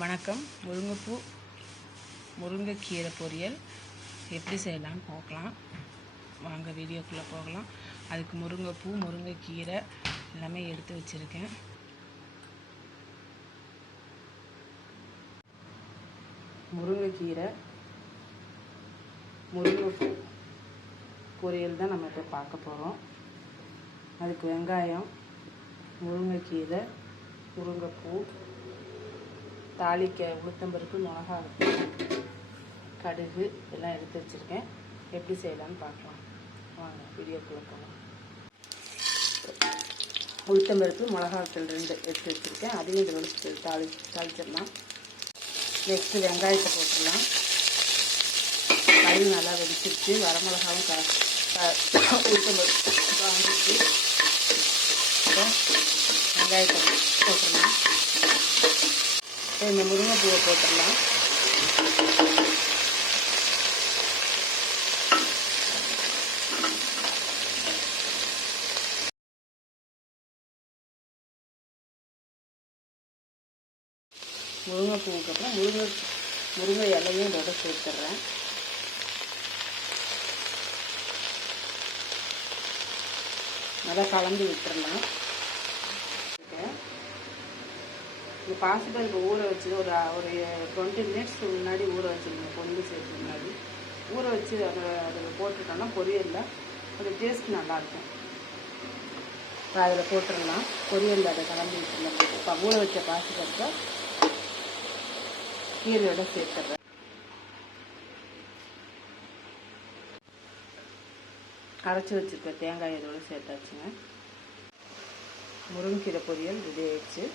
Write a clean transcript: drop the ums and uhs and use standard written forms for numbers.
வணக்கம். முருங்கைக்கீரை பொரியல் எப்படி செய்யலான்னு பார்க்கலாம். வாங்க வீடியோக்குள்ளே போகலாம். அதுக்கு முருங்கைப்பூ, முருங்கைக்கீரை எல்லாமே எடுத்து வச்சுருக்கேன். முருங்கைக்கீரை, முருங்கைப்பூ பொரியல் தான் நம்ம இப்போ பார்க்க போகிறோம். அதுக்கு வெங்காயம், முருங்கைக்கீரை, முருங்கைப்பூ, தாளிக்க உளுத்தம்பருப்பு, மிளகாய், கடுகு எல்லாம் எடுத்து வச்சுருக்கேன். எப்படி செய்யலான்னு பார்க்கலாம். வாங்க வீடியோக்குள்ளே போகலாம். உளுத்தம்பருப்பு, மிளகாய்த்தூள் 2 எடுத்து வச்சுருக்கேன். அதையும் இதில் தாளிச்சிடலாம். நெக்ஸ்ட்டு வெங்காயத்தை போட்டுடலாம். கடுகு நல்லா வெடிச்சிருச்சு. வரமிளகாவும் உளுத்தம்பருப்பு காஞ்சிச்சு. வெங்காயத்தை போட்டுடலாம். இந்த முருங்கைப்பூவை போட்டுடலாம். முருங்கைப்பூவுக்கு அப்புறம் முருங்கை இலையும் இதோட சேர்த்துட்றேன். நல்லா கலந்து விட்டுடலாம். இந்த பாசிப்பருப்பு ஊற வச்சு ஒரு 20 மினிட்ஸ்க்கு முன்னாடி ஊற வச்சுருங்க. பொண்ணு சேர்த்து முன்னாடி ஊற வச்சு அதில் போட்டுட்டோம்னா பொரியலில் கொஞ்சம் டேஸ்ட் நல்லாயிருக்கும். இப்போ அதில் போட்டுடலாம். பொரியலில் அதை கலந்து விட்டுருந்தேன். இப்போ ஊற வச்ச பாசிப்பருப்பை கீரையோட சேர்த்துட்றேன். அரைச்சி வச்சுருக்க தேங்காய் இதோடு சேர்த்தாச்சுங்க. முருங்கைக்கீரை பொரியல் ரெடி ஆயிடுச்சு.